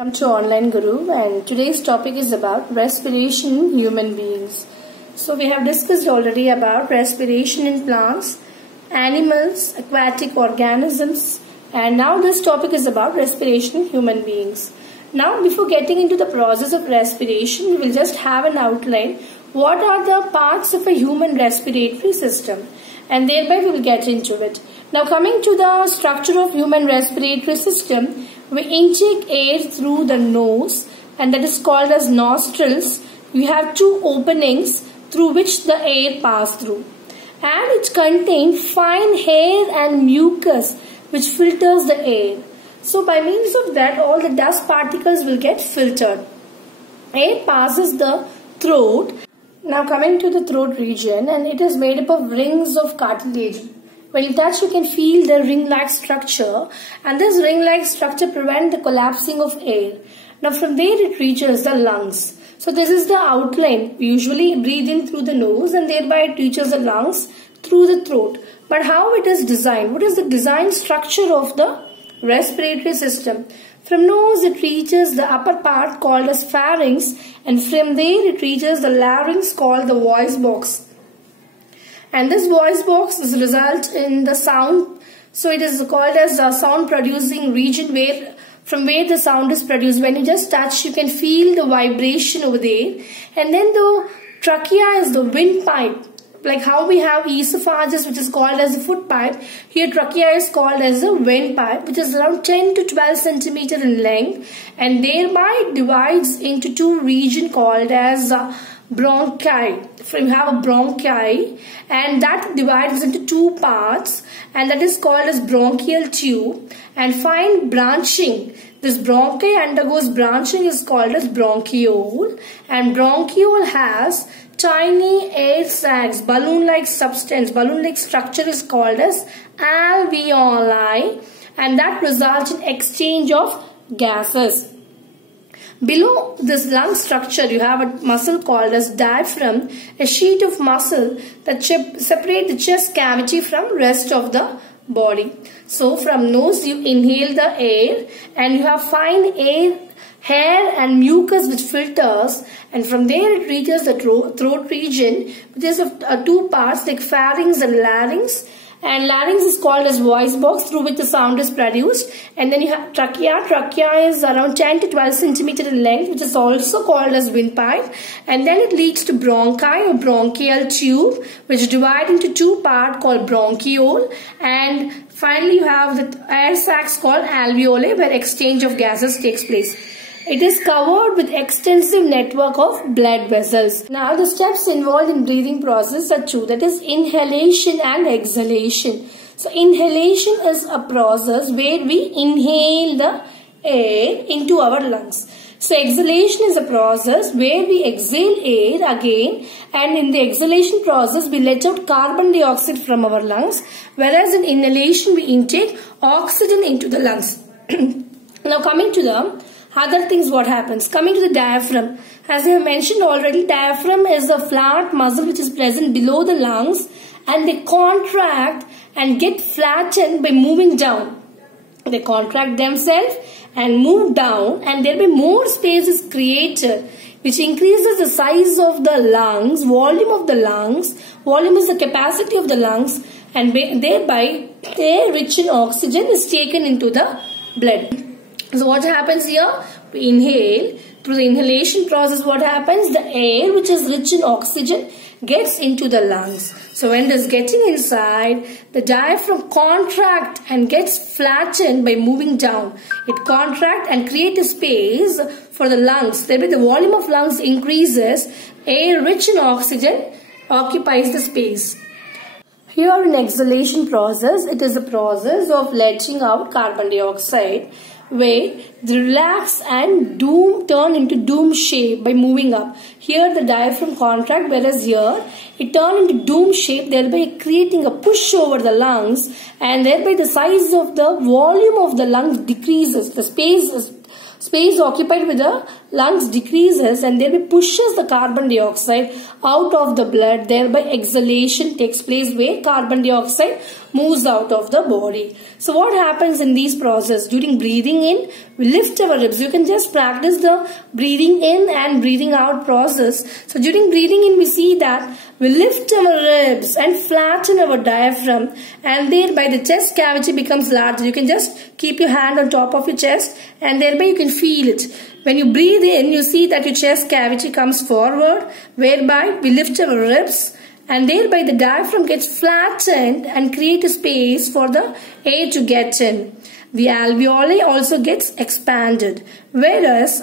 Welcome to Online Guru, and today's topic is about respiration in human beings. So we have discussed already about respiration in plants, animals, aquatic organisms, and now this topic is about respiration in human beings. Now before getting into the process of respiration, we will just have an outline. What are the parts of a human respiratory system? And thereby we will get into it. Now coming to the structure of human respiratory system, we intake air through the nose, and that is called as nostrils. We have two openings through which the air passes through, and it contains fine hair and mucus which filters the air. So by means of that, all the dust particles will get filtered. Air passes the throat. Now coming to the throat region, and it is made up of rings of cartilage. When you touch, you can feel the ring-like structure, and this ring-like structure prevents the collapsing of air. Now from there it reaches the lungs. So this is the outline. We usually breathe in through the nose, and thereby it reaches the lungs through the throat. But how it is designed? What is the design structure of the respiratory system? From nose it reaches the upper part called as pharynx, and from there it reaches the larynx called the voice box. And this voice box is result in the sound. So it is called as a sound producing region from where the sound is produced. When you just touch, you can feel the vibration over there. And then the trachea is the windpipe. Like how we have esophagus, which is called as the foot pipe, here trachea is called as the windpipe, which is around 10 to 12 centimeter in length, and thereby it divides into two regions called as bronchi. You have a bronchi, and that divides into two parts, and that is called as bronchial tube, and fine branching. This bronchi undergoes branching is called as bronchiole, and bronchiole has tiny air sacs, balloon-like substance, balloon-like structure is called as alveoli, and that results in exchange of gases. Below this lung structure, you have a muscle called as diaphragm, a sheet of muscle that separate the chest cavity from rest of the body. So from nose you inhale the air, and you have fine hair and mucus which filters, and from there it reaches the throat region, which is of two parts like pharynx and larynx. And larynx is called as voice box through which the sound is produced. And then you have trachea. Trachea is around 10 to 12 centimeter in length, which is also called as windpipe. And then it leads to bronchi or bronchial tube, which divide into two parts called bronchiole. And finally you have the air sacs called alveoli, where exchange of gases takes place. It is covered with extensive network of blood vessels. Now the steps involved in breathing process are two, that is inhalation and exhalation. So inhalation is a process where we inhale the air into our lungs. So exhalation is a process where we exhale air again, and in the exhalation process we let out carbon dioxide from our lungs, whereas in inhalation we intake oxygen into the lungs. Now coming to the other things, what happens? Coming to the diaphragm. As I have mentioned already, diaphragm is a flat muscle which is present below the lungs, and they contract and get flattened by moving down. They contract themselves and move down, and there will be more space is created, which increases the size of the lungs, volume of the lungs. Volume is the capacity of the lungs, and thereby air rich in oxygen is taken into the blood. So what happens here? We inhale. Through the inhalation process, what happens? The air which is rich in oxygen gets into the lungs. So when it is getting inside, the diaphragm contract and gets flattened by moving down. It contract and create a space for the lungs. Thereby the volume of lungs increases. Air rich in oxygen occupies the space. Here in exhalation process, it is a process of letting out carbon dioxide, where the relax and turn into dome shape by moving up. Here the diaphragm contract, whereas here it turn into dome shape, thereby creating a push over the lungs, and thereby the size of the volume of the lungs decreases. The space occupied with the lungs decreases and thereby pushes the carbon dioxide out of the blood, thereby exhalation takes place where carbon dioxide moves out of the body. So what happens in these process? During breathing in, we lift our ribs. You can just practice the breathing in and breathing out process. So during breathing in, we see that we lift our ribs and flatten our diaphragm, and thereby the chest cavity becomes larger. You can just keep your hand on top of your chest and thereby you can feel it. When you breathe in, you see that your chest cavity comes forward, whereby we lift our ribs and thereby the diaphragm gets flattened and create a space for the air to get in. The alveoli also gets expanded, whereas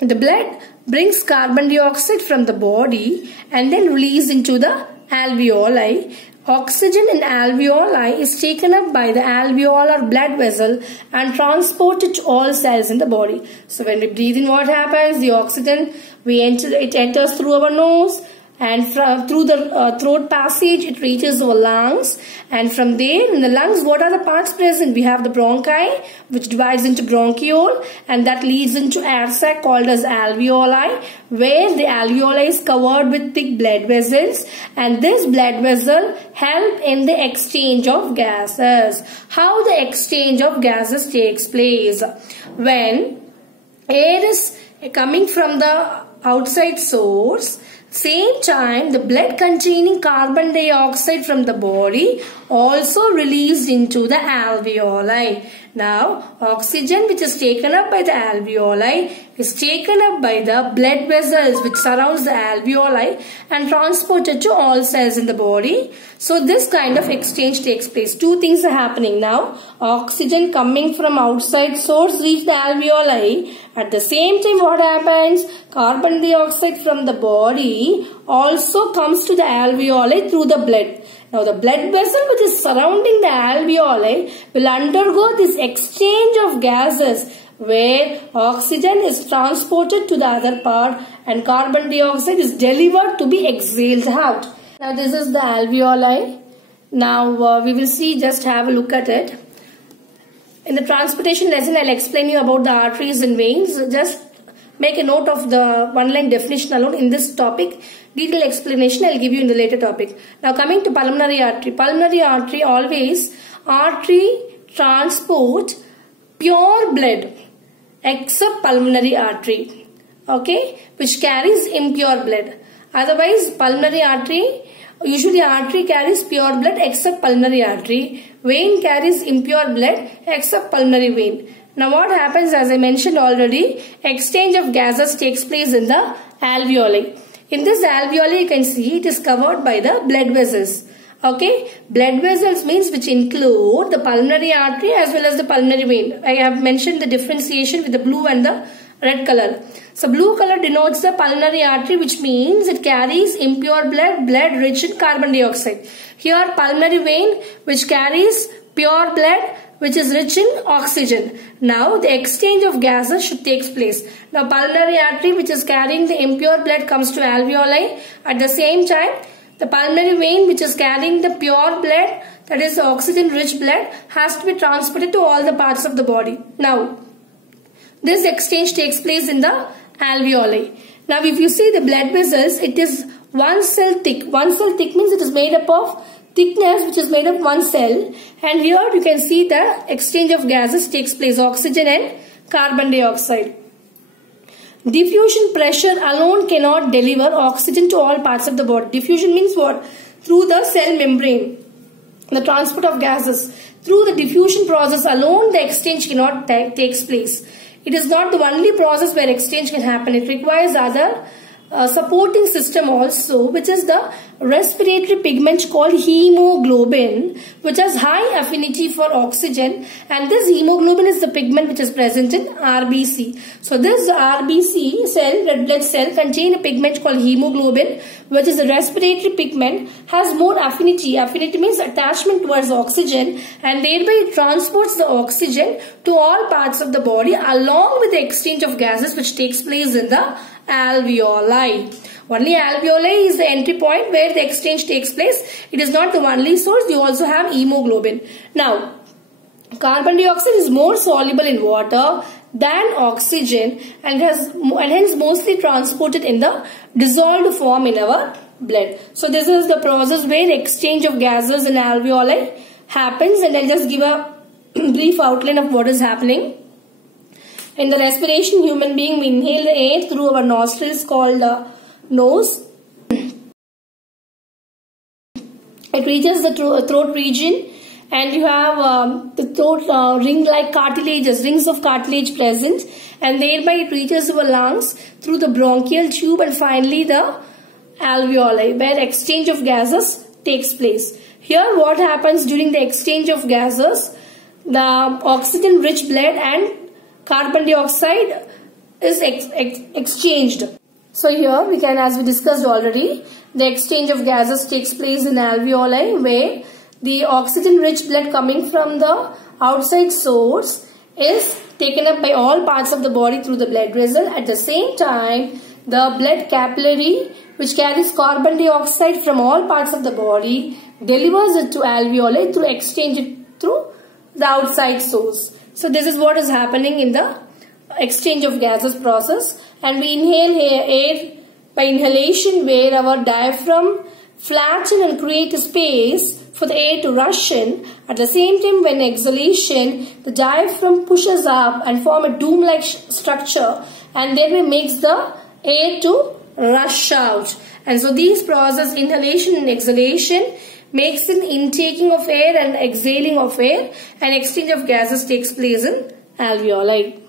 the blood brings carbon dioxide from the body and then released into the alveoli. Oxygen in alveoli is taken up by the alveolar blood vessel and transported to all cells in the body. So when we breathe in, what happens? The oxygen, it enters through our nose, and through the throat passage it reaches our lungs, and from there in the lungs what are the parts present? We have the bronchi, which divides into bronchiole, and that leads into air sac called as alveoli, where the alveoli is covered with thick blood vessels, and this blood vessel help in the exchange of gases. How the exchange of gases takes place? When air is coming from the outside source, same time the blood containing carbon dioxide from the body also released into the alveoli. Now oxygen which is taken up by the alveoli is taken up by the blood vessels which surrounds the alveoli and transported to all cells in the body. So this kind of exchange takes place. Two things are happening now. Oxygen coming from outside source reach the alveoli. At the same time what happens? Carbon dioxide from the body also comes to the alveoli through the blood. Now the blood vessel which is surrounding the alveoli will undergo this exchange of gases where oxygen is transported to the other part and carbon dioxide is delivered to be exhaled out. Now this is the alveoli. Now we will see, just have a look at it. In the transportation lesson I will explain you about the arteries and veins. Just make a note of the one-line definition alone. In this topic, detailed explanation I will give you in the later topic. Now coming to pulmonary artery. Pulmonary artery always, artery transport pure blood except pulmonary artery, okay, which carries impure blood. Otherwise pulmonary artery, usually artery carries pure blood except pulmonary artery. Vein carries impure blood except pulmonary vein. Now what happens, as I mentioned already, exchange of gases takes place in the alveoli. In this alveoli you can see it is covered by the blood vessels. Okay, blood vessels means which include the pulmonary artery as well as the pulmonary vein. I have mentioned the differentiation with the blue and the red color. So blue color denotes the pulmonary artery, which means it carries impure blood rich in carbon dioxide. Here pulmonary vein which carries pure blood which is rich in oxygen. Now the exchange of gases should take place. Now pulmonary artery which is carrying the impure blood comes to alveoli. At the same time the pulmonary vein which is carrying the pure blood, that is the oxygen rich blood, has to be transported to all the parts of the body. Now this exchange takes place in the alveoli. Now if you see the blood vessels, it is one cell thick. One cell thick means it is made up of thickness which is made of one cell, and here you can see the exchange of gases takes place, oxygen and carbon dioxide. Diffusion pressure alone cannot deliver oxygen to all parts of the body. Diffusion means what? Through the cell membrane, the transport of gases. Through the diffusion process alone the exchange cannot takes place. It is not the only process where exchange can happen. It requires other supporting system also, which is the respiratory pigment called hemoglobin, which has high affinity for oxygen, and this hemoglobin is the pigment which is present in RBC. So this RBC cell, red blood cell, contain a pigment called hemoglobin, which is a respiratory pigment, has more affinity. Affinity means attachment towards oxygen, and thereby it transports the oxygen to all parts of the body along with the exchange of gases which takes place in the alveoli. Only alveoli is the entry point where the exchange takes place. It is not the only source. You also have hemoglobin. Now, carbon dioxide is more soluble in water than oxygen and hence mostly transported in the dissolved form in our blood. So this is the process where exchange of gases in alveoli happens, and I'll just give a brief outline of what is happening. In the respiration, human being, we inhale the air through our nostrils called nose. It reaches the throat region, and you have the throat ring-like cartilages, rings of cartilage present, and thereby it reaches our lungs through the bronchial tube and finally the alveoli, where exchange of gases takes place. Here what happens during the exchange of gases, the oxygen-rich blood and carbon dioxide is exchanged. So here we can, as we discussed already, the exchange of gases takes place in alveoli, where the oxygen-rich blood coming from the outside source is taken up by all parts of the body through the blood vessel. At the same time, the blood capillary, which carries carbon dioxide from all parts of the body, delivers it to alveoli through exchange it through the outside source. So this is what is happening in the exchange of gases process, and we inhale air by inhalation, where our diaphragm flatten and create a space for the air to rush in. At the same time, when exhalation, the diaphragm pushes up and form a dome-like structure, and thereby makes the air to rush out. And so these process, inhalation and exhalation, makes an intaking of air and exhaling of air, and exchange of gases takes place in alveoli.